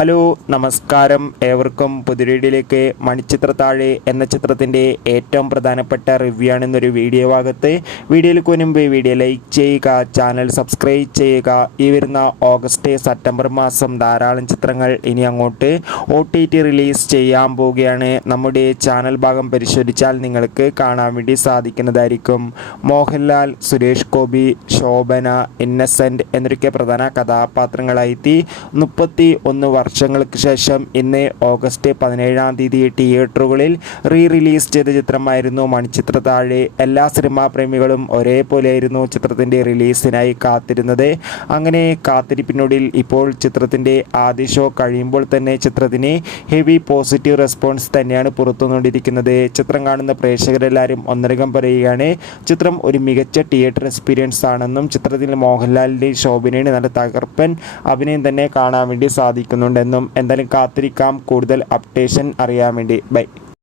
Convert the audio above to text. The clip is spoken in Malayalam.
ഹലോ നമസ്കാരം, ഏവർക്കും പുതിയ മണിച്ചിത്രത്താഴ് എന്ന ചിത്രത്തിൻ്റെ ഏറ്റവും പ്രധാനപ്പെട്ട റിവ്യൂ ആണെന്നൊരു വീഡിയോ ഭാഗത്ത്. വീഡിയോയിൽ മുൻപ് വീഡിയോ ലൈക്ക് ചെയ്യുക, ചാനൽ സബ്സ്ക്രൈബ് ചെയ്യുക. ഈ വരുന്ന ഓഗസ്റ്റ് സെപ്റ്റംബർ മാസം ധാരാളം ചിത്രങ്ങൾ ഇനി അങ്ങോട്ട് OTT റിലീസ് ചെയ്യാൻ പോവുകയാണ്. നമ്മുടെ ചാനൽ ഭാഗം പരിശോധിച്ചാൽ നിങ്ങൾക്ക് കാണാൻ വേണ്ടി സാധിക്കുന്നതായിരിക്കും. മോഹൻലാൽ, സുരേഷ് ഗോപി, ശോഭന, ഇന്നസെൻ്റ് എന്നൊക്കെ പ്രധാന കഥാപാത്രങ്ങളായി 31 വർഷങ്ങൾക്ക് ശേഷം ഇന്ന് ഓഗസ്റ്റ് 17-ാം തീയതി തിയേറ്ററുകളിൽ റിലീസ് ചെയ്ത ചിത്രമായിരുന്നു മണിച്ചിത്രത്താഴ്. എല്ലാ സിനിമാ പ്രേമികളും ഒരേപോലെയായിരുന്നു ചിത്രത്തിൻ്റെ റിലീസിനായി കാത്തിരുന്നത്. അങ്ങനെ കാത്തിരിപ്പിനൊടുവിൽ ഇപ്പോൾ ചിത്രത്തിൻ്റെ ആദ്യ ഷോ കഴിയുമ്പോൾ തന്നെ ചിത്രത്തിന് ഹെവി പോസിറ്റീവ് റെസ്പോൺസ് തന്നെയാണ് പുറത്തുകൊണ്ടിരിക്കുന്നത്. ചിത്രം കാണുന്ന പ്രേക്ഷകരെല്ലാവരും ഒന്നടങ്കം പറയുകയാണ് ചിത്രം ഒരു മികച്ച തിയേറ്റർ എക്സ്പീരിയൻസ് ആണെന്നും ചിത്രത്തിൽ മോഹൻലാലിൻ്റെയും ശോഭനയുടെയും നല്ല തകർപ്പൻ അഭിനയം തന്നെ കാണാൻ വേണ്ടി സാധിക്കുന്നുണ്ടെന്നും. എന്തായാലും കാത്തിരിക്കാം കൂടുതൽ അപ്ഡേഷൻ അറിയാൻ വേണ്ടി. ബൈ.